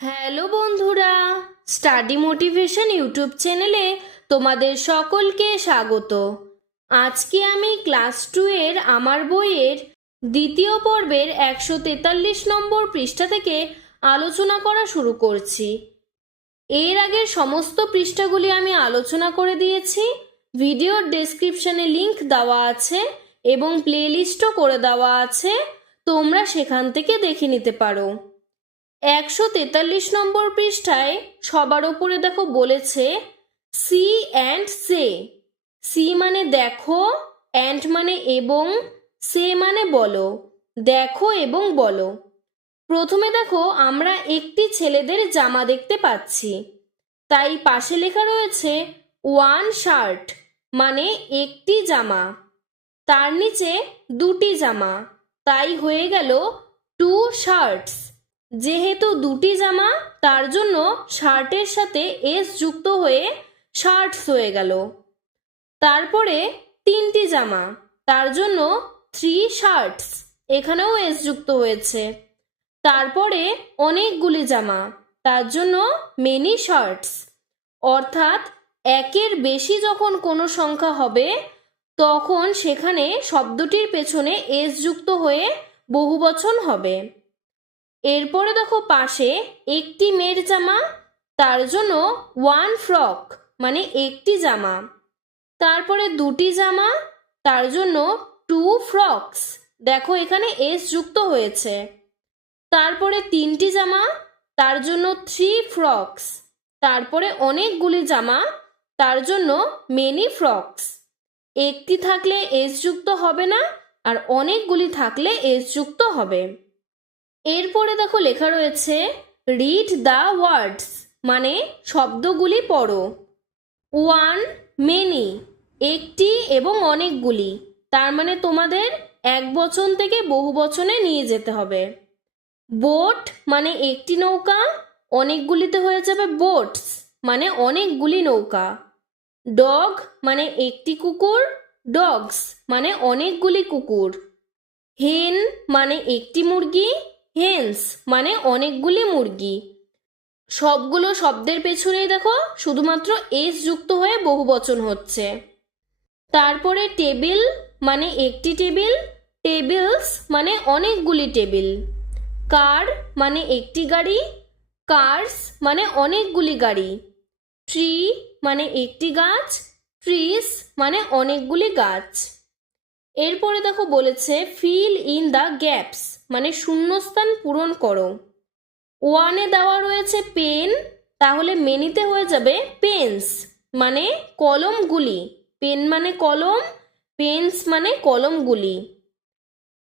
Hello বন্ধুরা, study motivation YouTube চ্যানেলে তোমাদের সকলকে স্বাগত। আজকে আমি ক্লাস টু এর আমার বইয়ের দ্বিতীয় পর্বের একশো তেতাল্লিশ নম্বর পৃষ্ঠা থেকে আলোচনা করা শুরু করছি। এর আগের সমস্ত পৃষ্ঠাগুলি আমি আলোচনা করে দিয়েছি, ভিডিওর ডেসক্রিপশনে লিংক দেওয়া আছে এবং প্লেলিস্টও করে দেওয়া আছে, তোমরা সেখান থেকে দেখে নিতে পারো। একশো তেতাল্লিশ নম্বর পৃষ্ঠায় সবার ওপরে দেখো বলেছে সি অ্যান্ড সে। সি মানে দেখো, অ্যান্ড মানে এবং, সে মানে বলো, দেখো এবং বলো। প্রথমে দেখো, আমরা একটি ছেলেদের জামা দেখতে পাচ্ছি। তাই পাশে লেখা রয়েছে, ওয়ান শার্ট মানে একটি জামা। তার নিচে দুটি জামা। তাই হয়ে গেল টু শার্টস। যেহেতু দুটি জামা, তার জন্য শার্টের সাথে এস যুক্ত হয়ে শার্টস হয়ে গেল। তারপরে তিনটি জামা, তার জন্য থ্রি শার্টস, এখানেও এস যুক্ত হয়েছে। তারপরে অনেকগুলি জামা, তার জন্য মেনি শার্টস। অর্থাৎ একের বেশি যখন কোনো সংখ্যা হবে, তখন সেখানে শব্দটির পেছনে এস যুক্ত হয়ে বহুবচন হবে। এরপরে দেখো পাশে একটি মেয়ের জামা, তার জন্য ওয়ান ফ্রক মানে একটি জামা। তারপরে দুটি জামা, তার জন্য টু ফ্রকস দেখো এখানে এস যুক্ত হয়েছে। তারপরে তিনটি জামা, তার জন্য থ্রি ফ্রকস তারপরে অনেকগুলি জামা, তার জন্য মেনি ফ্রকস একটি থাকলে এস যুক্ত হবে না, আর অনেকগুলি থাকলে এস যুক্ত হবে। এরপরে দেখো লেখা রয়েছে রিড দ্য ওয়ার্ডস মানে শব্দগুলি পড়ো। ওয়ান মেনি একটি এবং অনেকগুলি। তার মানে তোমাদের এক বচন থেকে বহু বচনে নিয়ে যেতে হবে। বোট মানে একটি নৌকা, অনেকগুলিতে হয়ে যাবে বোটস মানে অনেকগুলি নৌকা। ডগ মানে একটি কুকুর ডগস মানে অনেকগুলি কুকুর। হেন মানে একটি মুরগি হেন্স মানে অনেকগুলি মুরগি। সবগুলো শব্দের পেছনেই দেখো, শুধুমাত্র এস যুক্ত হয়ে বহু বচন হচ্ছে। তারপরে টেবিল মানে একটি টেবিল টেবিলস মানে অনেকগুলি টেবিল কার মানে একটি গাড়ি। কার্স মানে অনেকগুলি গাড়ি। ট্রি মানে একটি গাছ। ট্রিস মানে অনেকগুলি গাছ। এরপরে দেখো বলেছে ফিল ইন দ্য গ্যাপস মানে শূন্যস্থান পূরণ করো। ওয়ানে দেওয়া রয়েছে পেন তাহলে মেনিতে হয়ে যাবে পেন্স মানে কলমগুলি। পেন মানে কলম পেন্স মানে কলমগুলি।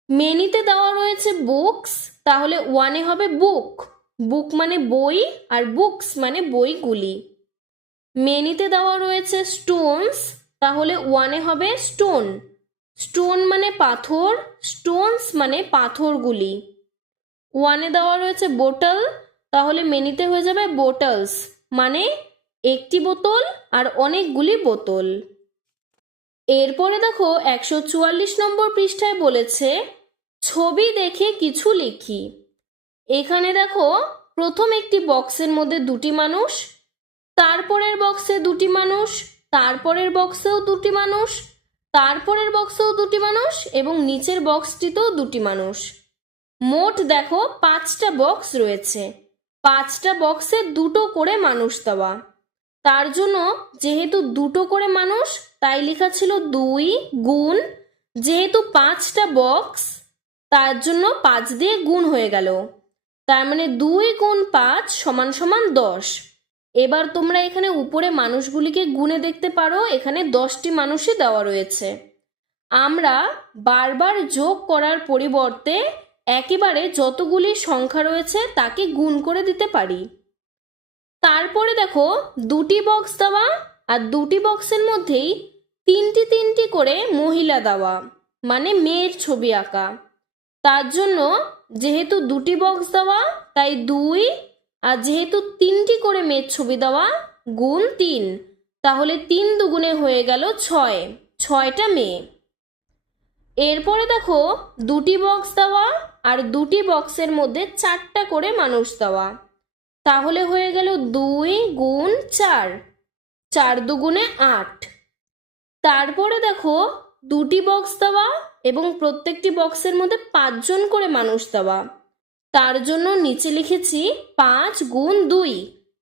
মেনিতে দেওয়া রয়েছে বুকস তাহলে ওয়ানে হবে বুক বুক মানে বই, আর বুকস মানে বইগুলি। মেনিতে দেওয়া রয়েছে স্টোনস তাহলে ওয়ানে হবে স্টোন স্টোন মানে পাথর, স্টোনস মানে পাথরগুলি। ওয়ানে দেওয়া রয়েছে বোটল, তাহলে মেনিতে হয়ে যাবে বোটলস মানে একটি বোতল আর অনেকগুলি বোতল। এরপরে দেখো একশো চুয়াল্লিশ নম্বর পৃষ্ঠায় বলেছে, ছবি দেখে কিছু লিখি। এখানে দেখো প্রথম একটি বক্সের মধ্যে দুটি মানুষ, তারপরের বক্সে দুটি মানুষ, তারপরের বক্সেও দুটি মানুষ তারপরের বক্সেও দুটি মানুষ এবং নিচের বক্সটিতেও দুটি মানুষ। মোট দেখো, পাঁচটা বক্স রয়েছে। পাঁচটা বক্সে দুটো করে মানুষ দেওয়া। তার জন্য যেহেতু দুটো করে মানুষ, তাই লেখা ছিল দুই গুণ। যেহেতু পাঁচটা বক্স, তার জন্য পাঁচ দিয়ে গুণ হয়ে গেল। তার মানে দুই গুণ পাঁচ সমান সমান দশ। এবার তোমরা এখানে উপরে মানুষগুলিকে গুণে দেখতে পারো, এখানে দশটি মানুষই দেওয়া রয়েছে। আমরা বারবার যোগ করার পরিবর্তে একেবারে যতগুলি সংখ্যা রয়েছে তাকে গুণ করে দিতে পারি। তারপরে দেখো, দুটি বক্স দেওয়া আর দুটি বক্সের মধ্যেই তিনটি তিনটি করে মহিলা দেওয়া মানে মেয়ের ছবি আঁকা। তার জন্য যেহেতু দুটি বক্স দেওয়া, তাই দুই আর যেহেতু তিনটি করে মেয়ের ছবি দেওয়া, গুণ তিন, তাহলে তিন দুগুণে হয়ে গেল ছয়, ছয়টা মেয়ে। এরপরে দেখো, দুটি বক্স দেওয়া আর দুটি বক্সের মধ্যে চারটা করে মানুষ দেওয়া। তাহলে হয়ে গেল দুই গুণ চার চার দুগুণে আট। তারপরে দেখো, দুটি বক্স দেওয়া এবং প্রত্যেকটি বক্সের মধ্যে পাঁচজন করে মানুষ দেওয়া। তার জন্য নিচে লিখেছি পাঁচ গুণ দুই,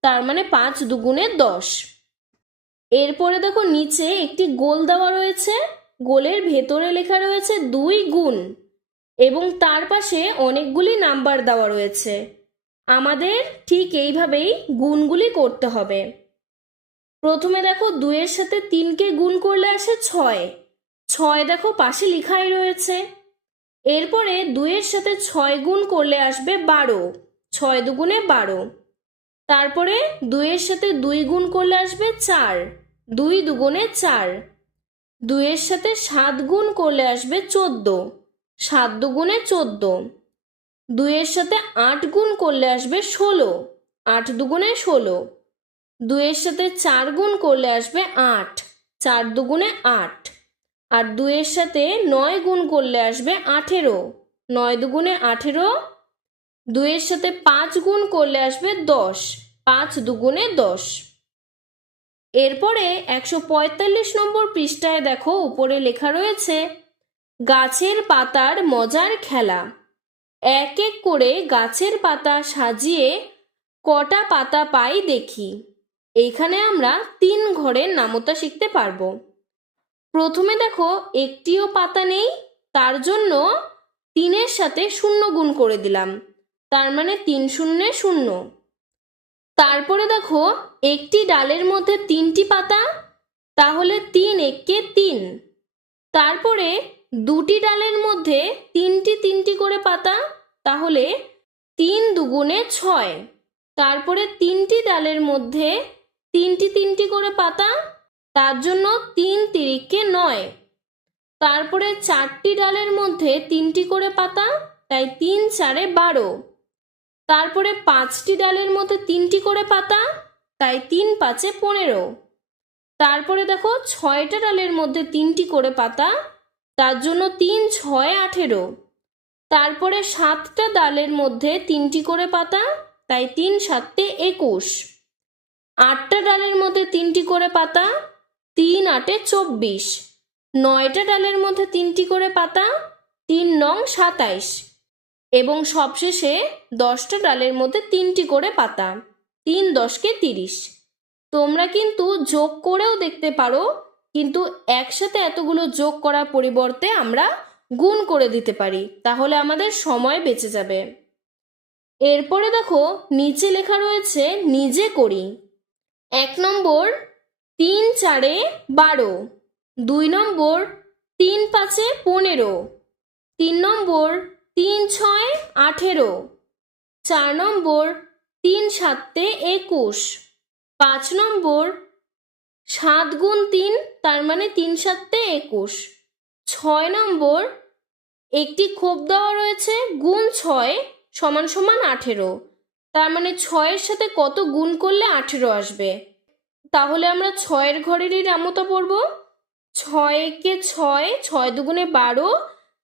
তার মানে পাঁচ দুগুণে দশ। এরপরে দেখো নিচে একটি গোল দেওয়া রয়েছে, গোলের ভেতরে লেখা রয়েছে দুই গুণ, এবং তার পাশে অনেকগুলি নাম্বার দেওয়া রয়েছে। আমাদের ঠিক এইভাবেই গুণগুলি করতে হবে। প্রথমে দেখো দুইয়ের সাথে তিনকে গুণ করলে আসে ছয় ছয় দেখো পাশে লেখাই রয়েছে। এরপরে দুইয়ের সাথে ছয় গুণ করলে আসবে বারো। ছয় দুগুণে বারো। তারপরে দুইয়ের সাথে দুই গুণ করলে আসবে চার। দুই দুগুণে চার। দুইয়ের সাথে সাত গুণ করলে আসবে চোদ্দ। সাত দুগুণে চোদ্দ। দুইয়ের সাথে আট গুণ করলে আসবে ষোলো। আট দুগুণে ষোলো। দুইয়ের সাথে চার গুণ করলে আসবে আট। চার দুগুণে আট। আর দুয়ের সাথে নয় গুণ করলে আসবে আঠেরো। নয় দুগুণে আঠেরো, দুইয়ের সাথে পাঁচ গুণ করলে আসবে দশ। পাঁচ দুগুণে দশ। এরপরে একশো পঁয়তাল্লিশ নম্বর পৃষ্ঠায় দেখো, উপরে লেখা রয়েছে, গাছের পাতার মজার খেলা। এক এক করে গাছের পাতা সাজিয়ে কটা পাতা পাই দেখি। এইখানে আমরা তিন ঘরের নামতা শিখতে পারব। প্রথমে দেখো, একটিও পাতা নেই, তার জন্য তিনের সাথে শূন্য গুণ করে দিলাম। তার মানে তিন শূন্যে শূন্য। তারপরে দেখো, একটি ডালের মধ্যে তিনটি পাতা, তাহলে তিন একে তিন। তারপরে দুটি ডালের মধ্যে তিনটি তিনটি করে পাতা, তাহলে তিন দুগুণে ছয়। তারপরে তিনটি ডালের মধ্যে তিনটি তিনটি করে পাতা তার জন্য তিন তিরিকে নয়। তারপরে চারটি ডালের মধ্যে তিনটি করে পাতা, তাই তিন চারে বারো। তারপরে পাঁচটি ডালের মধ্যে তিনটি করে পাতা, তাই তিন পাঁচে পনেরো। তারপরে দেখো ছয়টা ডালের মধ্যে তিনটি করে পাতা, তার জন্য তিন ছয় আঠেরো। তারপরে সাতটা ডালের মধ্যে তিনটি করে পাতা, তাই তিন সাতে একুশ। আটটা ডালের মধ্যে তিনটি করে পাতা তিন আটে চব্বিশ। নয়টা ডালের মধ্যে তিনটি করে পাতা, তিন নং সাতাইশ। এবং সবশেষে দশটা ডালের মধ্যে তিনটি করে পাতা, তিন দশকে তিরিশ। তোমরা কিন্তু যোগ করেও দেখতে পারো, কিন্তু একসাথে এতগুলো যোগ করার পরিবর্তে আমরা গুণ করে দিতে পারি, তাহলে আমাদের সময় বেঁচে যাবে। এরপরে দেখো, নিচে লেখা রয়েছে, নিজে করি। এক নম্বর তিন চারে বারো। দুই নম্বর, তিন পাঁচে পনেরো। তিন নম্বর, তিন ছয় আঠেরো। চার নম্বর, তিন সাতে একুশ। পাঁচ নম্বর, সাত গুণ তিন, তার মানে তিন সাতে একুশ। ছয় নম্বর, একটি খোপ দেওয়া রয়েছে, গুণ ছয় সমান সমান আঠেরো। তার মানে ছয়ের সাথে কত গুণ করলে আঠেরো আসবে? তাহলে আমরা ছয়ের ঘরেরই রামতা পড়ব। ছয় একে ছয় ছয় দুগুণে বারো,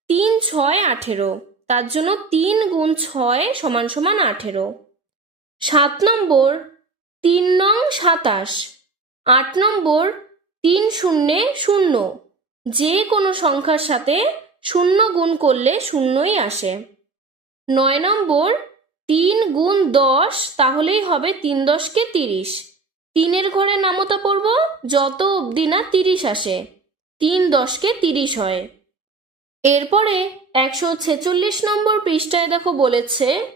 তিন ছয় আঠেরো। তার জন্য তিন গুণ ছয় সমান সমান আঠেরো। সাত নম্বর, তিন নং সাতাশ। আট নম্বর, তিন শূন্যে শূন্য। যে কোনো সংখ্যার সাথে শূন্য গুণ করলে শূন্যই আসে। নয় নম্বর, তিন গুণ দশ, তাহলেই হবে তিন দশকে তিরিশ। তিনের ঘরে নামতা পড়ব, যত অবধি না তিরিশ আসে। তিন দশকে তিরিশ হয়। এরপরে একশো ছেচল্লিশ নম্বর পৃষ্ঠায় দেখো বলেছে,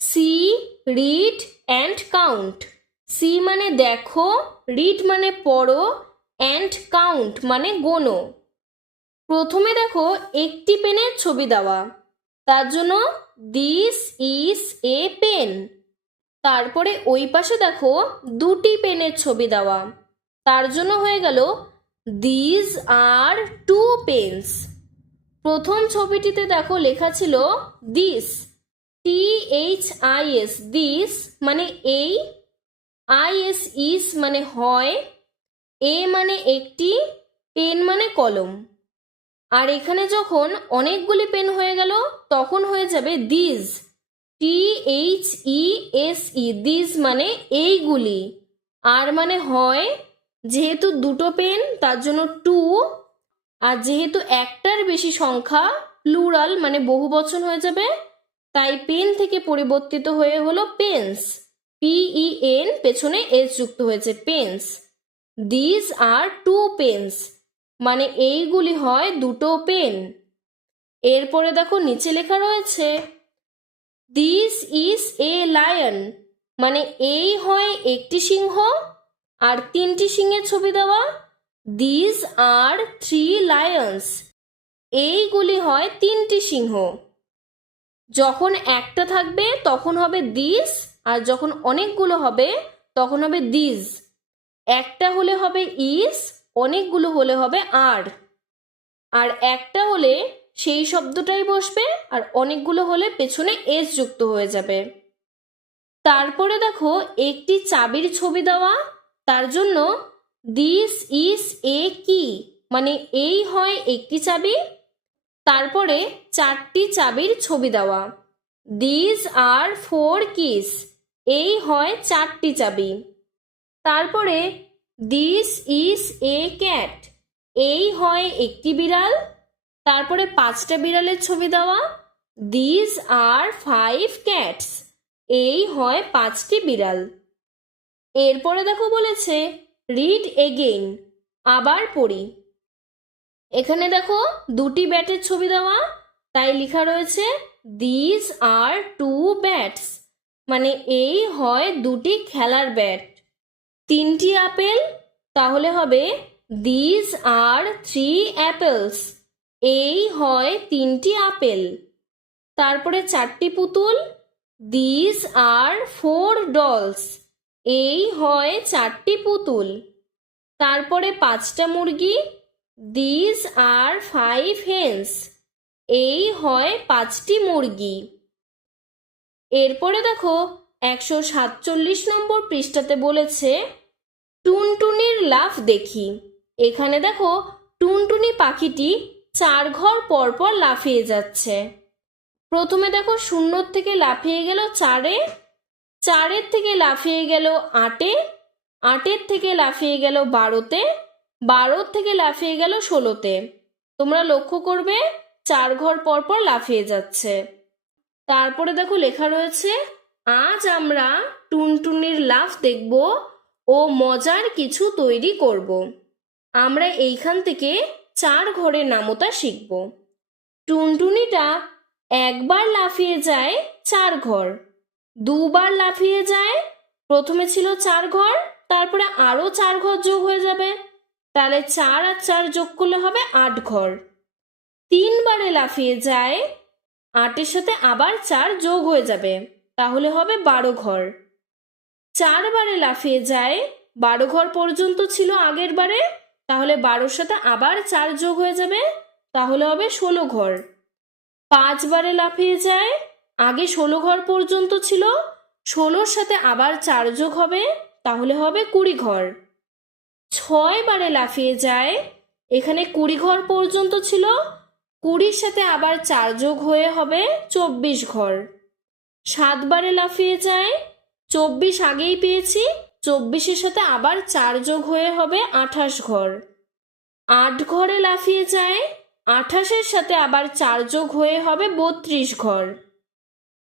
C, read and count. C মানে দেখো, রিড মানে পড়ো, অ্যান্ড কাউন্ট মানে গোনো। প্রথমে দেখো একটি পেনের ছবি দেওয়া। তার জন্য, দিস ইজ এ পেন। তারপরে ওই পাশে দেখো দুটি পেনের ছবি দেওয়া। তার জন্য হয়ে গেল দিজ আর টু পেন্স প্রথম ছবিটিতে দেখো লেখা ছিল this T H I S this মানে এই আই এস ইস মানে হয় এ মানে একটি, পেন মানে কলম। আর এখানে যখন অনেকগুলি পেন হয়ে গেল, তখন হয়ে যাবে these T H E S E this মানে এইগুলি। আর মানে হয়, যেহেতু দুটো পেন তার জন্য টু আর যেহেতু একটার বেশি সংখ্যা প্লুরাল মানে বহু বচন হয়ে যাবে, তাই পেন থেকে পরিবর্তিত হয়ে হলো পেন্স পিই এন পেছনে এস যুক্ত হয়েছে pence this are two pence মানে এইগুলি হয় দুটো পেন এরপরে দেখো, নিচে লেখা রয়েছে দিস ইজ এ লায়ন মানে এই হয় একটি সিংহ আর তিনটি সিংহের ছবি দেওয়া। দিস আর থ্রি লায়ন্স এইগুলি হয় তিনটি সিংহ। যখন একটা থাকবে, তখন হবে দিস আর যখন অনেকগুলো হবে, তখন হবে দিস একটা হলে হবে ইস অনেকগুলো হলে হবে আর আর একটা হলে সেই শব্দটাই বসবে আর অনেকগুলো হলে পেছনে এস যুক্ত হয়ে যাবে। তারপরে দেখো একটি চাবির ছবি দেওয়া, তার জন্য দিস ইজ এ কি মানে এই হয় একটি চাবি। তারপরে চারটি চাবির ছবি দেওয়া দিস আর ফোর কিস এই হয় চারটি চাবি। তারপরে দিস ইজ এ ক্যাট এই হয় একটি বিড়াল। তারপরে পাঁচটা বিড়ালের ছবি দেওয়া। দিস আর ফাইভ ক্যাটস এই হয় পাঁচটি বিড়াল। এরপরে দেখো বলেছে রিড এগেইন আবার পড়ি। এখানে দেখো, দুটি ব্যাটের ছবি দেওয়া। তাই লেখা রয়েছে দিস আর টু ব্যাটস মানে এই হয় দুটি খেলার ব্যাট। তিনটি আপেল, তাহলে হবে দিস আর থ্রি অ্যাপেলস এই হয় তিনটি আপেল। তারপরে চারটি পুতুল। দিস আর ফোর ডলস এই হয় চারটি পুতুল। তারপরে পাঁচটা মুরগি। দিস আর ফাইভ হেন্স এই হয় পাঁচটি মুরগি। এরপরে দেখো, একশো সাতচল্লিশ নম্বর পৃষ্ঠাতে বলেছে, টুনটুনির লাফ দেখি। এখানে দেখো, টুনটুনি পাখিটি চার ঘর পরপর লাফিয়ে যাচ্ছে। প্রথমে দেখো শূন্যর থেকে লাফিয়ে গেল চারে, চারের থেকে লাফিয়ে গেল আটে, আটের থেকে লাফিয়ে গেল বারোতে, বারোর থেকে লাফিয়ে গেল ষোলোতে। তোমরা লক্ষ্য করবে চার ঘর পরপর লাফিয়ে যাচ্ছে। তারপরে দেখো লেখা রয়েছে, আজ আমরা টুনটুনির লাফ দেখব ও মজার কিছু তৈরি করব। আমরা এইখান থেকে চার ঘরের নামতা শিখব। টুনটুনিটা একবার লাফিয়ে যায় চার ঘর। দুবার লাফিয়ে যায়, প্রথমে ছিল চার ঘর, তারপরে আরও চার ঘর যোগ হয়ে যাবে। তাহলে চার আর চার যোগ করলে হবে আট ঘর। তিনবারে লাফিয়ে যায়, আটের সাথে আবার চার যোগ হয়ে যাবে, তাহলে হবে বারো ঘর। চারবারে লাফিয়ে যায়, বারো ঘর পর্যন্ত ছিল আগের বারে তাহলে বারোর সাথে আবার চার যোগ হয়ে যাবে, তাহলে হবে ষোলো ঘর। পাঁচবারে লাফিয়ে যায়, আগে ষোলো ঘর পর্যন্ত ছিল, ষোলোর সাথে আবার চার যোগ হবে, তাহলে হবে কুড়ি ঘর। ছয় বারে লাফিয়ে যায়, এখানে কুড়ি ঘর পর্যন্ত ছিল, কুড়ির সাথে আবার চার যোগ হয়ে হবে চব্বিশ ঘর। সাতবারে লাফিয়ে যায়, চব্বিশ আগেই পেয়েছি চব্বিশের সাথে আবার চার যোগ হয়ে হবে আঠাশ ঘর। আট ঘরে লাফিয়ে যায়, আঠাশের সাথে আবার চার যোগ হয়ে হবে বত্রিশ ঘর।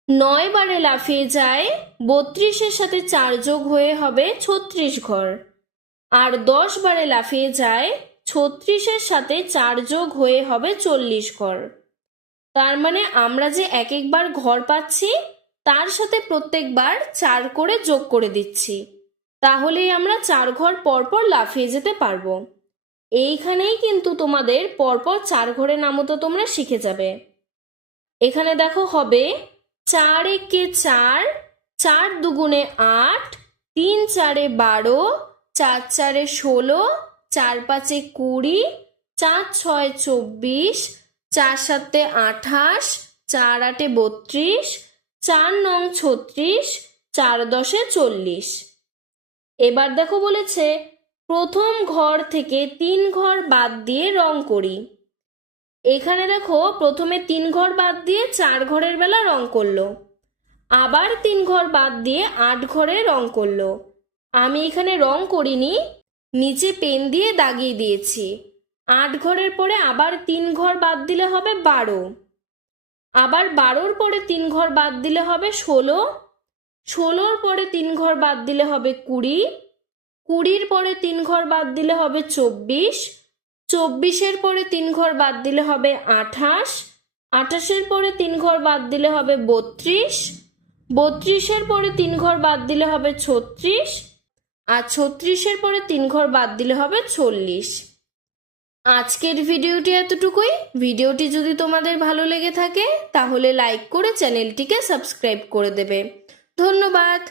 নয় বারে লাফিয়ে যায়, বত্রিশের সাথে চার যোগ হয়ে হবে ছত্রিশ ঘর। আর দশ বারে লাফিয়ে যায়, ছত্রিশের সাথে চার যোগ হয়ে হবে চল্লিশ ঘর। তার মানে আমরা যে এক একবার ঘর পাচ্ছি, তার সাথে প্রত্যেকবার চার করে যোগ করে দিচ্ছি। তাহলেই আমরা চার ঘর পরপর লাফিয়ে যেতে পারব। এইখানেই কিন্তু তোমাদের পরপর চার ঘরে নামও তো তোমরা শিখে যাবে। এখানে দেখো হবে চার একে চার চার দুগুণে আট, তিন চারে বারো, চার চারে ষোলো, চার পাঁচে কুড়ি, চার ছয় চব্বিশ, চার সাতে আঠাশ, চার আটে বত্রিশ, চার নং ছত্রিশ, চার দশে চল্লিশ। এবার দেখো বলেছে, প্রথম ঘর থেকে তিন ঘর বাদ দিয়ে রং করি। এখানে দেখো, প্রথমে তিন ঘর বাদ দিয়ে চার ঘরের বেলা রং করল। আবার তিন ঘর বাদ দিয়ে আট ঘরে রং করল। আমি এখানে রং করিনি, নিচে পেন দিয়ে দাগিয়ে দিয়েছি। আট ঘরের পরে আবার তিন ঘর বাদ দিলে হবে বারো। আবার বারোর পরে তিন ঘর বাদ দিলে হবে ষোলো। ষোলোর পরে তিন ঘর বাদ দিলে হবে কুড়ি, কুড়ির পরে তিন ঘর বাদ দিলে হবে চব্বিশ, চব্বিশের পরে তিন ঘর বাদ দিলে হবে আঠাশ, আঠাশের পরে তিন ঘর বাদ দিলে হবে বত্রিশ, বত্রিশের পরে তিন ঘর বাদ দিলে হবে ছত্রিশ, আর ছত্রিশের পরে তিন ঘর বাদ দিলে হবে চল্লিশ। আজকের ভিডিওটি এতটুকুই। ভিডিওটি যদি তোমাদের ভালো লেগে থাকে, তাহলে লাইক করে চ্যানেলটিকে সাবস্ক্রাইব করে দেবে। ধন্যবাদ।